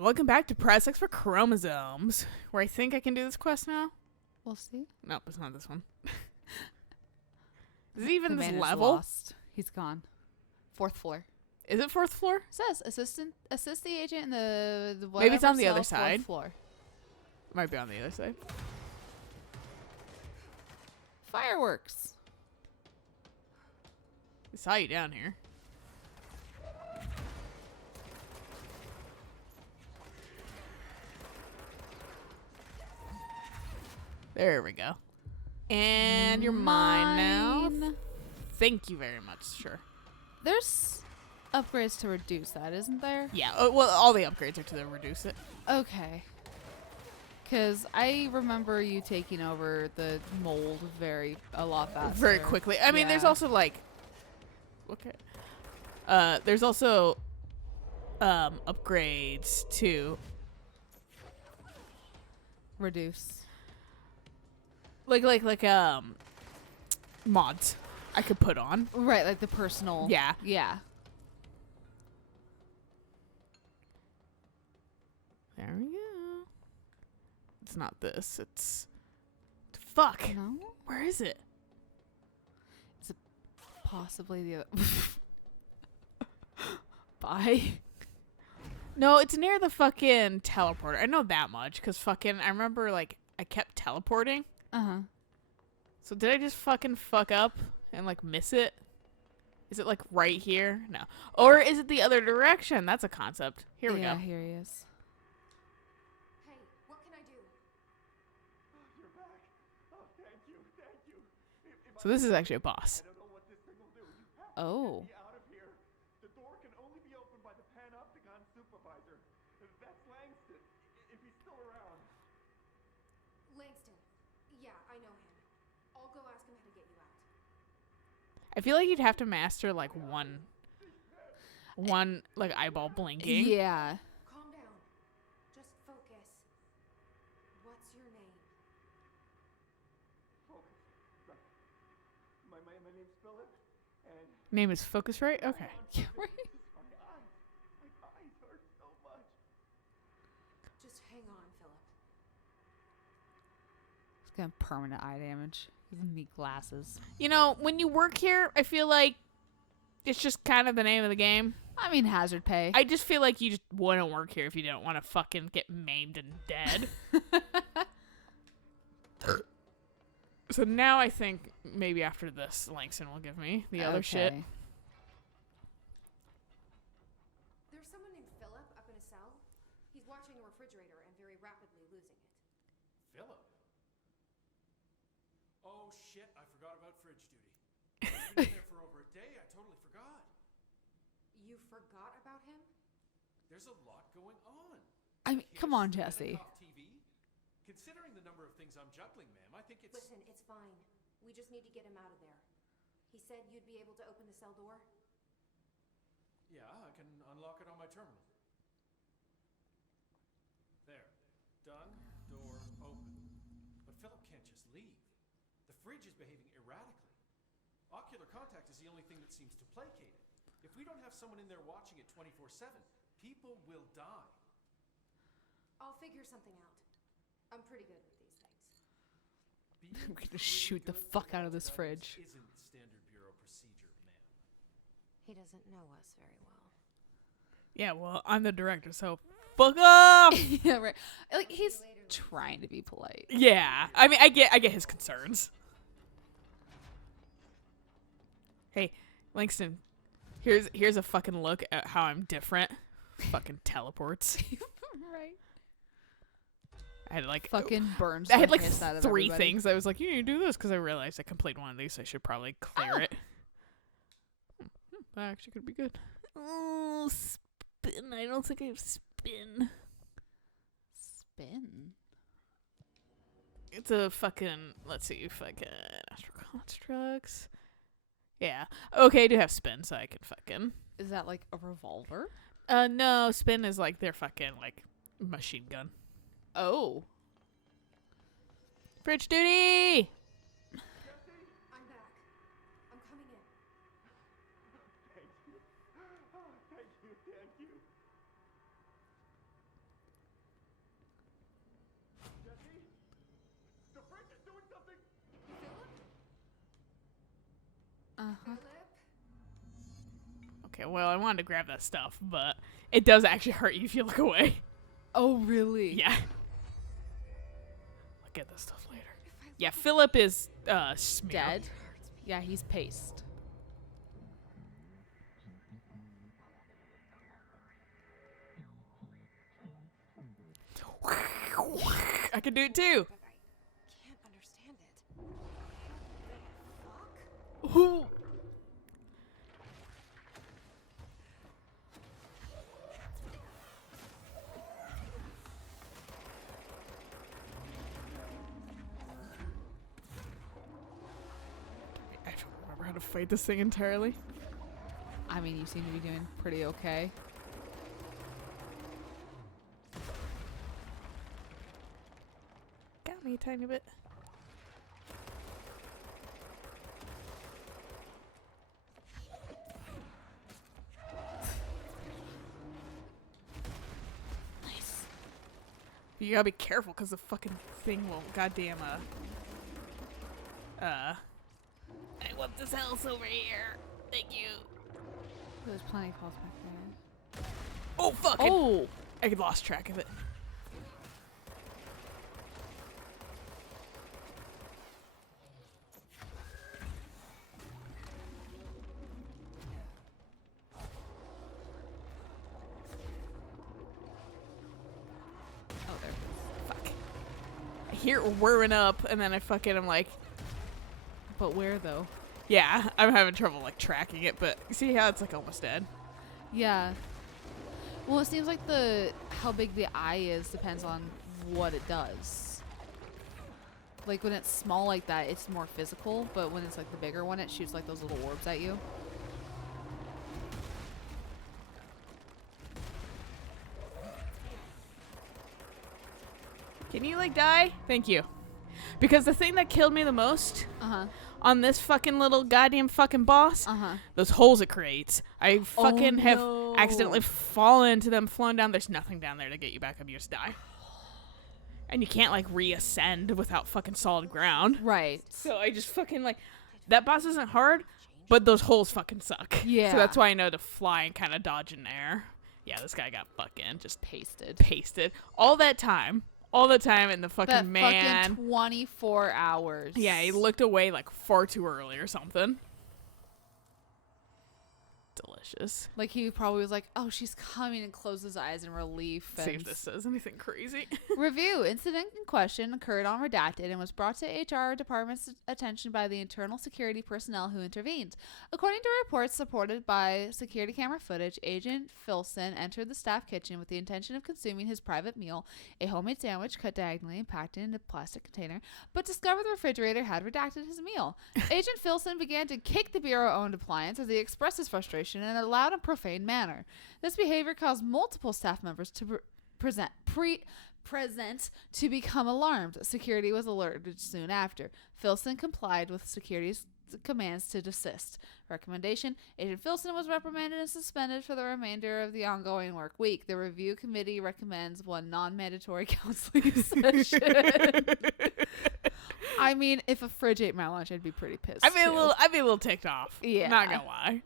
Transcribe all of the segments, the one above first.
welcome back to Press X for Chromosomes, where I think I can do this quest now. We'll see. Nope, it's not this one. Is it even The this man is level? lost. He's gone. 4th floor. Is it 4th floor? It says assist the agent in the Maybe it's on the cell, other 4th side. floor. Might be on the other side. Fireworks. I saw you down here. There we go. And you're mine now. Thank you very much. Sure. There's upgrades to reduce that, isn't there? Yeah. Well, all the upgrades are to reduce it. Okay. Because I remember you taking over the mold a lot faster. Very quickly. I mean, there's Yeah. also like, okay. There's also upgrades to Reduce. like mods I could put on. Right, like the personal. Yeah. Yeah. There we go. It's not this. It's fuck. No? Where is it? Possibly the other. Bye. No, it's near the fucking teleporter. I know that much because fucking I remember like I kept teleporting. Uh-huh. So did I just fucking fuck up and like miss it? Is it like right here? No. Or is it the other direction? That's a concept. Here we Yeah, go. here he is. Hey, what can I do? You're back. Oh, thank you, thank you. So this is actually a boss. I don't know what this thing will do. You have Oh. to get me out of here. The door can only be opened by the Panopticon supervisor. That's Langston, if he's still around. Langston. Yeah, I know him. I'll go ask him how to get you out. I feel like you'd have to master like one like eyeball blinking. Yeah. Calm down. Just focus. What's your name? Focus. Right. My name's Philip, and Name is Focusrite? Okay. Yeah, right. my eyes hurt so much. Just hang on, Philip. He's got permanent eye damage. He doesn't need glasses. You know, when you work here, I feel like it's just kind of the name of the game. I mean, hazard pay. I just feel like you just wouldn't work here if you didn't want to fucking get maimed and dead. So now I think maybe after this, Langston will give me the other shit. Okay. There's someone named Philip up in a cell. He's watching a refrigerator and very rapidly losing it. Philip? Oh shit, I forgot about fridge duty. I've been in there for over a day, I totally forgot. You forgot about him? There's a lot going on. I mean, come on, Jesse. Off TV? Considering the number of things I'm juggling, ma'am, I think it's... Listen, it's fine. We just need to get him out of there. He said you'd be able to open the cell door? Yeah, I can unlock it on my terminal. There. Done. Door open. But Philip can't just leave. The fridge is behaving erratically. Ocular contact is the only thing that seems to placate it. If we don't have someone in there watching it 24/7, people will die. I'll figure something out. I'm pretty good with these things. I'm gonna shoot the fuck out of this fridge. Isn't standard bureau procedure, ma'am. He doesn't know us very well. Yeah, well, I'm the director, so fuck off. Yeah, right. Like, he's trying to be polite. Yeah, I mean, I get his concerns. Hey, Langston, here's a fucking look at how I'm different. Fucking teleports. Right. I had like Fucking burns. I had the like piss out of 3 everybody. things. I was like, you need to do this because I realized I completed one of these. So I should probably clear it. That actually could be good. Oh, spin. I don't think I have spin. Spin. It's a fucking, let's see, fucking astral constructs. Yeah. Okay, I do have spin, so I can fucking. Is that like a revolver? No, spin is like their fucking, like, machine gun. Oh. Fridge duty! I'm back. I'm coming in. Thank you. Oh, thank you, thank you. Uh-huh. Okay, well, I wanted to grab that stuff, but it does actually hurt you if you look away. Oh, really? Yeah. I'll get that stuff later. Yeah, Philip is smear. Dead? Yeah, he's paste. I can do it too. But I can't understand it. Fuck? Ooh. I don't remember how to fight this thing entirely. I mean, you seem to be doing pretty okay. Got me a tiny bit. Nice. You gotta be careful because the fucking thing will goddamn I want this house over here. Thank you. There's plenty of calls back there. Oh fuck! Oh! I lost track of it. Oh, there. Fuck. I hear it whirring up, and then I'm like, But where, though? yeah, I'm having trouble like tracking it. But you see how it's like almost dead? Yeah. Well, it seems like how big the eye is depends on what it does. Like when it's small like that, it's more physical, but when it's like the bigger one, it shoots like those little orbs at you. Can you like die? Thank you. Because the thing that killed me the most Uh-huh. on this fucking little goddamn fucking boss, Uh-huh. those holes it creates. I fucking have no. accidentally fallen into them, flown down. There's nothing down there to get you back up. You just die. And you can't like reascend without fucking solid ground. Right. So I just fucking like, that boss isn't hard, but those holes fucking suck. Yeah. So that's why I know to fly and kind of dodge in air. Yeah, this guy got fucking just Pasted. pasted. All the time and the fucking That man. fucking 24 hours. Yeah, he looked away like far too early or something. Delicious. Like he probably was like, "Oh, she's coming," and closed his eyes in relief. See if and this says anything crazy. Review. Incident in question occurred on Redacted and was brought to HR department's attention by the internal security personnel who intervened. According to reports supported by security camera footage, Agent Filson entered the staff kitchen with the intention of consuming his private meal, a homemade sandwich cut diagonally and packed in a plastic container, but discovered the refrigerator had redacted his meal. Agent Filson began to kick the Bureau-owned appliance as he expressed his frustration in a loud and profane manner. This behavior caused multiple staff members to present to become alarmed. Security was alerted soon after. Filson complied with security's commands to desist. Recommendation: Agent Filson was reprimanded and suspended for the remainder of the ongoing work week. The review committee recommends one non-mandatory counseling session. I mean, if a fridge ate my lunch, I'd be pretty pissed. I'd be too. a little ticked off. Yeah. Not gonna lie.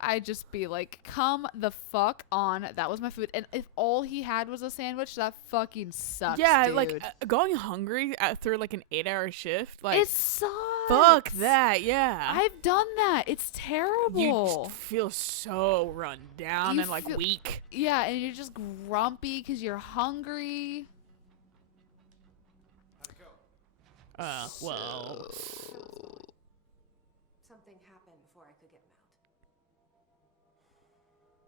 I'd just be like, come the fuck on. That was my food. And if all he had was a sandwich, that fucking sucks, Yeah, dude. like going hungry after like an 8-hour shift. Like, it sucks. fuck that. Yeah. I've done that. It's terrible. You just feel so run down You and like feel- weak. Yeah, and you're just grumpy because you're hungry. How'd it go? Well. Something happened before I could get him out.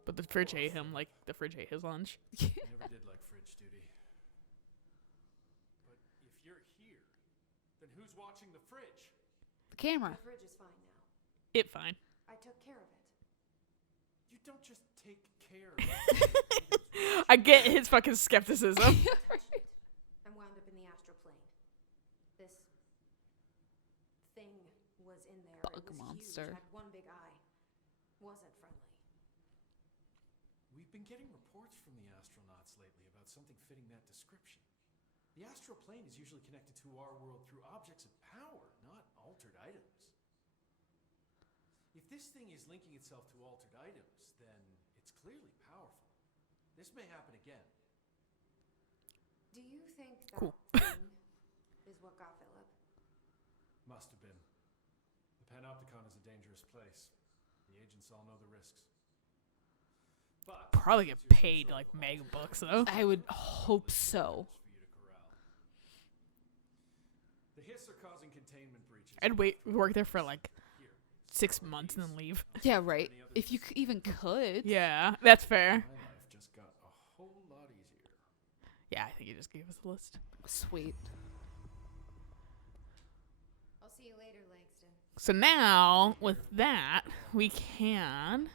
But the fridge ate him like the fridge ate his lunch. I never did like fridge duty. But if you're here, then who's watching the fridge? The camera. The fridge is fine now. It fine. I took care of it. You don't just take care of it. I get his fucking skepticism. I'm wound up in the astral plane. This thing was in there. Bug it was monster. Huge, had one big eye. Wasn't friendly. We've been getting reports from the astronauts lately about something fitting that description. The astral plane is usually connected to our world through objects of power, not altered items. If this thing is linking itself to altered items, then it's clearly powerful. This may happen again. Do you think that Cool. thing is what got Philip? Must have been. The Panopticon is a dangerous place. The agents all know the risks. But Probably get it's your paid control like to mega alter bucks items. though. I would hope so. For you to corral. The Hiss are causing containment breaches. I'd work there for like Here. 6 months and then leave. Yeah, right. If you even could. Yeah, that's fair. My life just got a whole lot easier. Yeah, I think you just gave us a list. Sweet. I'll see you later, Langston. So now with that, we can.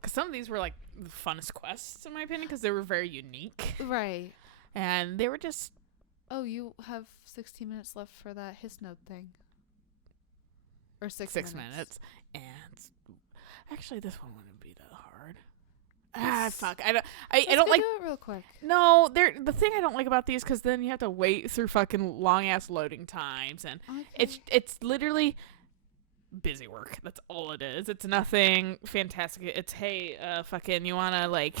Because some of these were like the funnest quests in my opinion, because they were very unique Right. and they were just Oh, you have 16 minutes left for that hiss note thing. Or 6 minutes. And actually, this one wouldn't be that hard. Ah, fuck. I don't Let's like. do it real quick. No, the thing I don't like about these, because then you have to wait through fucking long ass loading times, and Okay. it's literally busy work. That's all it is. It's nothing fantastic. It's hey, fucking, you wanna like.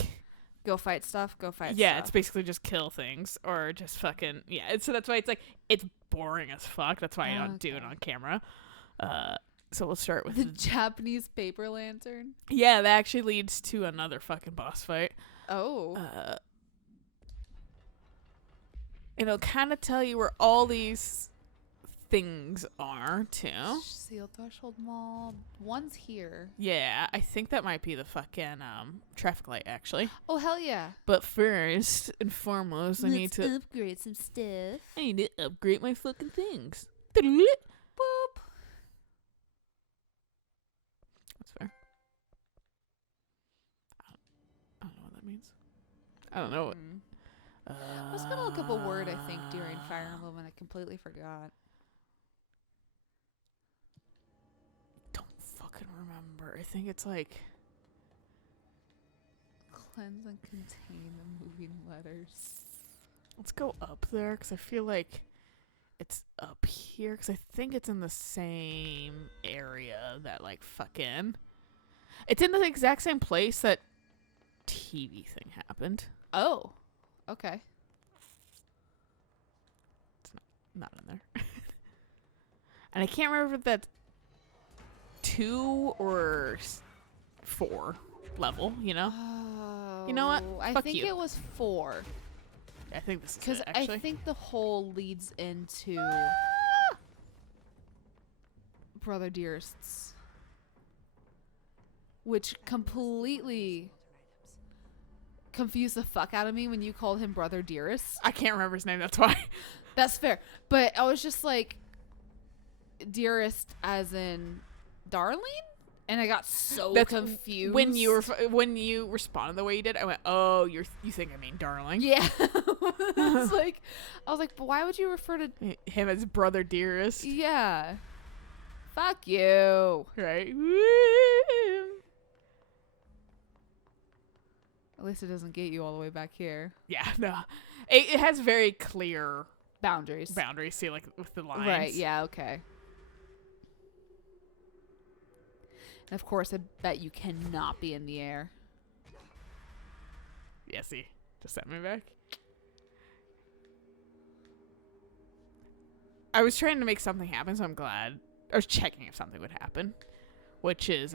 Go fight stuff. Yeah, it's basically just kill things or just fucking so that's why it's like it's boring as fuck. That's why I don't do it Okay. on camera. So we'll start with the Japanese paper lantern. yeah. That actually leads to another fucking boss fight. Oh. It'll kind of tell you where all these things are too. Seal threshold mall. One's here. Yeah, I think that might be the fucking traffic light actually. Oh, hell yeah. But first and foremost, I need to upgrade some stuff. upgrade my fucking things. Boop. That's fair. I don't know what that means. I don't know what. I was gonna look up a word, I think, during Fire Emblem, and I completely forgot. Don't fucking remember. I think it's like. Cleanse and contain the moving letters. Let's go up there because I feel like it's up here because I think it's in the same area that like fucking. It's in the exact same place that TV thing happened. Oh. Okay. Not in there. And I can't remember if that's 2 or 4 level, you know? Oh. You know what? I Fuck think you. it was 4. I think this is Because it, I actually. think the hole leads into Brother Dearest's. Which completely confused the fuck out of me when you called him Brother Dearest. I can't remember his name, that's why. That's fair. But I was just like, Dearest as in Darling? And I got so That's confused. When you responded the way you did, I went, "Oh, you think I mean darling?" Yeah. It's like, I was like, but why would you refer to... Him as brother dearest, Yeah. Fuck you. right? At least it doesn't get you all the way back here. Yeah, no. It has very clear Boundaries. boundaries, see, like with the lines. Right, yeah, okay. And of course, I bet you cannot be in the air. Yeah, see, just set me back. I was trying to make something happen, so I'm glad. I was checking if something would happen, which is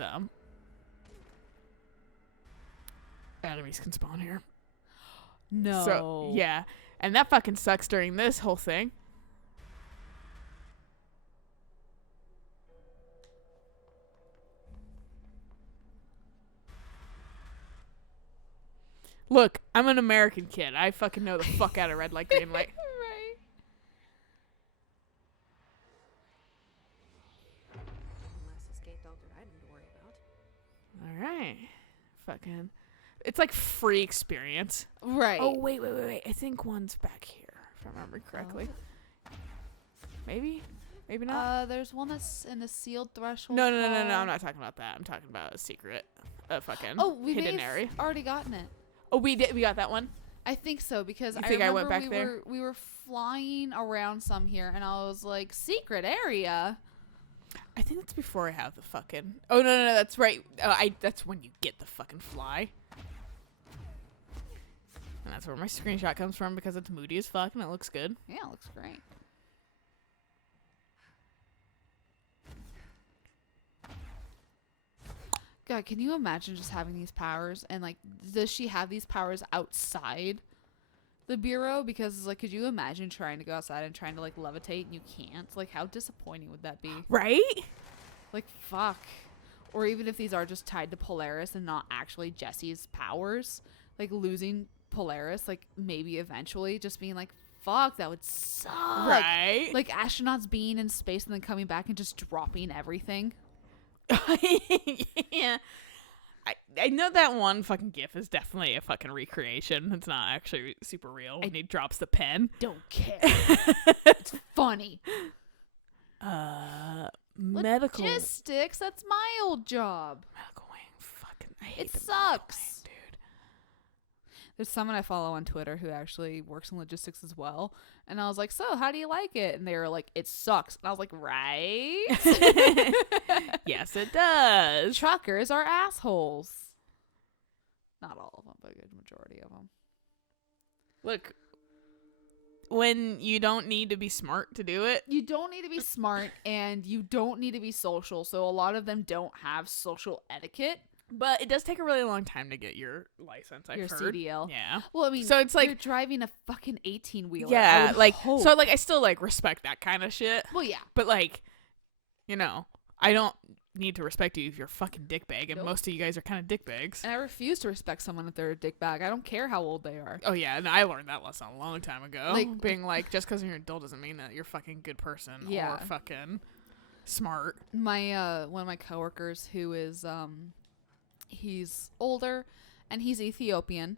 enemies can spawn here. No. So yeah, and that fucking sucks during this whole thing. Look, I'm an American kid. I fucking know the fuck out of red light, green light. Right. Less escaped altered item to worry about. All right, fucking. It's like free experience. Right. Oh wait. I think one's back here, if I remember correctly. Maybe not. There's one that's in the sealed threshold. No. I'm hall. not talking about that. I'm talking about a secret, fucking Oh, we may hidden have area. already gotten it. Oh, we did. We got that one. I think so because You I think I remember went back there? we were flying around some here, and I was like, secret area. I think that's before I have the fucking... Oh, no, that's right. That's when you get the fucking fly. And that's where my screenshot comes from because it's moody as fuck and it looks good. Yeah, it looks great. God, can you imagine just having these powers? And, like, does she have these powers outside the bureau? Because, like, could you imagine trying to go outside and trying to, like, levitate and you can't? Like, how disappointing would that be? Right? Like, fuck. Or even if these are just tied to Polaris and not actually Jesse's powers. Like, losing Polaris, like, maybe eventually just being like, fuck, that would suck. Right? Like, astronauts being in space and then coming back and just dropping everything. Yeah. I know that one fucking gif is definitely a fucking recreation. It's not actually super real when he drops the pen. Don't care. It's funny. Medical Logistics, that's my old job. medical wing. Fucking I hate It the medical sucks. wing, dude. There's someone I follow on Twitter who actually works in logistics as well. And I was like, so how do you like it? And they were like, it sucks. And I was like, right? Yes, it does. Truckers are assholes. Not all of them, but a good majority of them. Look, when you don't need to be smart to do it. You don't need to be smart and you don't need to be social. So a lot of them don't have social etiquette. But it does take a really long time to get your license, I've Your heard. CDL. Yeah. Well, I mean, So it's like- you're driving a fucking 18-wheeler. Yeah, like, hope. so, like, I still, like, respect that kind of shit. Well, yeah. But, like, you know, I don't need to respect you if you're a fucking dickbag, and Nope. most of you guys are kind of dickbags. And I refuse to respect someone if they're a dickbag. I don't care how old they are. Oh, yeah, and I learned that lesson a long time ago. Like- Being like, just because you're an adult doesn't mean that you're a fucking good person Yeah. or fucking smart. My one of my coworkers who is he's older and he's Ethiopian.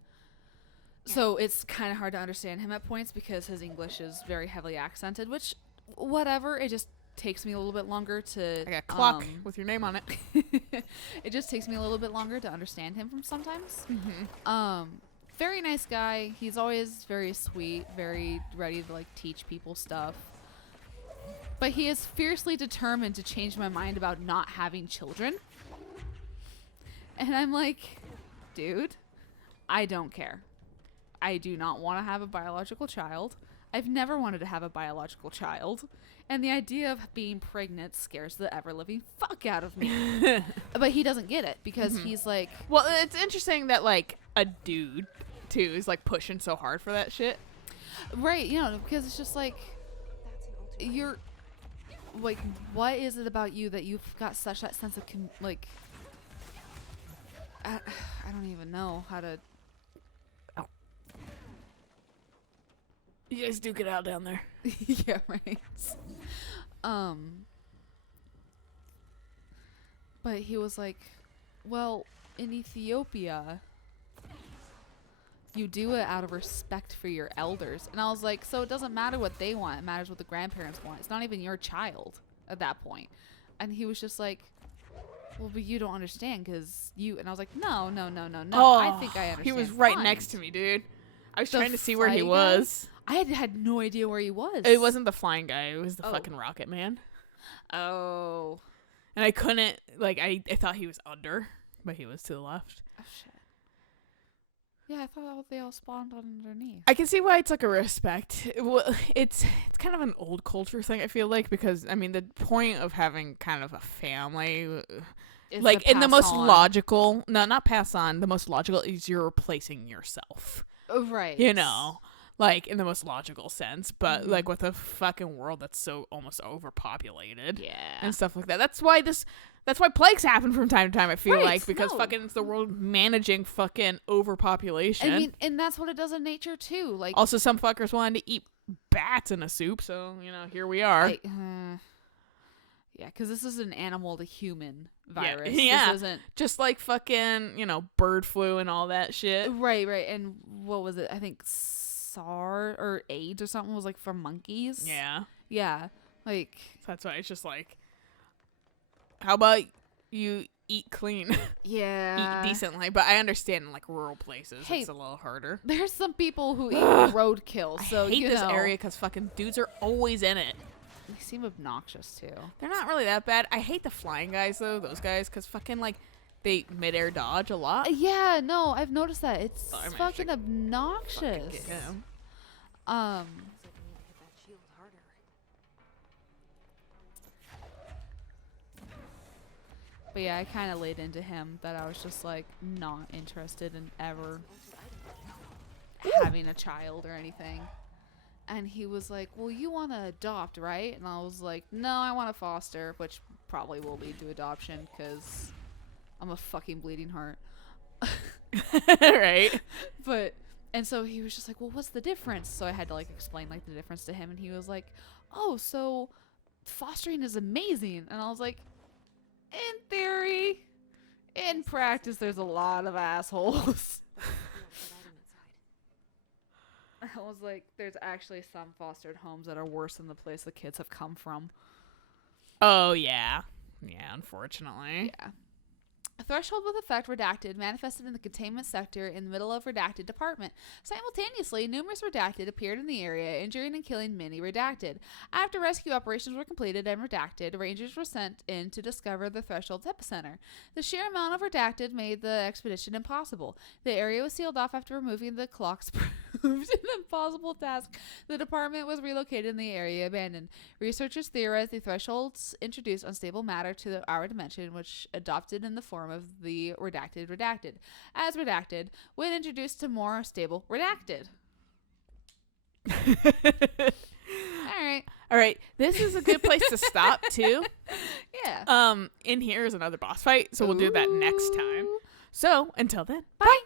So it's kind of hard to understand him at points because his English is very heavily accented, which whatever, it just takes me a little bit longer to I got a clock with your name on it. it just takes me a little bit longer to understand him from sometimes. Mm-hmm. Very nice guy. He's always very sweet, very ready to like teach people stuff. But he is fiercely determined to change my mind about not having children. And I'm like, dude, I don't care. I do not want to have a biological child. I've never wanted to have a biological child. And the idea of being pregnant scares the ever-living fuck out of me. But he doesn't get it because he's like... Well, it's interesting that, like, a dude, too, is, like, pushing so hard for that shit. Right, you know, because it's just like... That's an ultimate. You're... Like, what is it about you that you've got such that sense of, like... I don't even know how to... You guys do get out down there. Yeah, right. But he was like, well, in Ethiopia, you do it out of respect for your elders. And I was like, so it doesn't matter what they want. It matters what the grandparents want. It's not even your child at that point. And he was just like, well, but you don't understand because you... And I was like, no. I think I understand. He was right Fine. next to me, dude. I was The trying to see where he flight guy? was. I had no idea where he was. It wasn't the flying guy. It was the Oh. fucking rocket man. Oh. And I couldn't, like, I thought he was under, but he was to the left. Oh, shit. Yeah, I thought they all spawned underneath. I can see why it's like a respect. Well, it's kind of an old culture thing, I feel like, because, I mean, the point of having kind of a family, It's like, to in the pass most on. logical, no, not pass on, the most logical is you're replacing yourself. Oh, right. You know? Like, in the most logical sense, but, Mhm. like, with a fucking world that's so almost overpopulated. Yeah. And stuff like that. That's why plagues happen from time to time, I feel Right, like, because no. fucking it's the world managing fucking overpopulation. I mean, and that's what it does in nature too. Like, also, some fuckers wanted to eat bats in a soup, so, you know, here we are. yeah, because this is an animal to human virus. Yeah. This isn't Just like fucking, you know, bird flu and all that shit. right. And what was it? I think SARS or AIDS or something was like for monkeys. Yeah. Yeah. Like, So that's why it's just like, how about you eat clean, yeah. eat decently? But I understand in, like, rural places, Hey, it's a little harder. There's some people who eat roadkill. So I hate you this know. area because fucking dudes are always in it. They seem obnoxious too. They're not really that bad. I hate the flying guys though. Those guys, because fucking like they midair dodge a lot. Yeah, no, I've noticed that. It's Oh, I managed fucking to obnoxious. Fucking get him. Looks like we need to hit that shield harder. But yeah, I kind of laid into him that I was just like not interested in ever having a child or anything. And he was like, well, you want to adopt, right? And I was like, no, I want to foster, which probably will lead to adoption because I'm a fucking bleeding heart. Right. But, and so he was just like, well, what's the difference? So I had to like explain like the difference to him. And he was like, oh, so fostering is amazing. And I was like, in theory, in practice, there's a lot of assholes. I was like, there's actually some fostered homes that are worse than the place the kids have come from. Oh yeah. Yeah, unfortunately. Yeah. A threshold with effect redacted manifested in the containment sector in the middle of redacted department. Simultaneously, numerous redacted appeared in the area, injuring and killing many redacted. After rescue operations were completed and redacted, rangers were sent in to discover the threshold's epicenter. The sheer amount of redacted made the expedition impossible. The area was sealed off after removing the clocks proved an impossible task. The department was relocated and the area abandoned. Researchers theorized the thresholds introduced unstable matter to our dimension, which adopted in the form of the redacted. As redacted, when introduced to more stable redacted. All right. This is a good place to stop too. Yeah. In here is another boss fight, so we'll do that next time. Ooh. So until then, Bye.